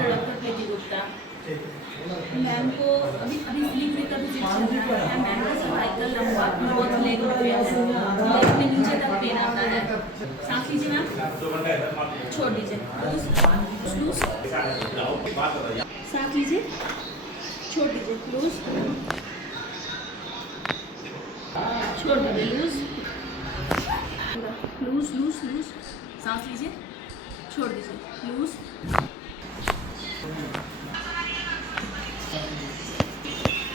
Doctor प्रीति Gupta. Ma'am को अभी अभी स्लीप का विजिट चल रहा है। मैम का सर्वाइकल लंबा बहुत लेग में पेन है, लेग में नीचे तक पेन आता है। सांस लीजिए मैम, छोड़ दीजिए, लूज, सांस लीजिए, छोड़ दीजिए, लूज, छोड़ दीजिए, लूज, लूज लूज लूज, सांस लीजिए, छोड़ दीजिए, लूज।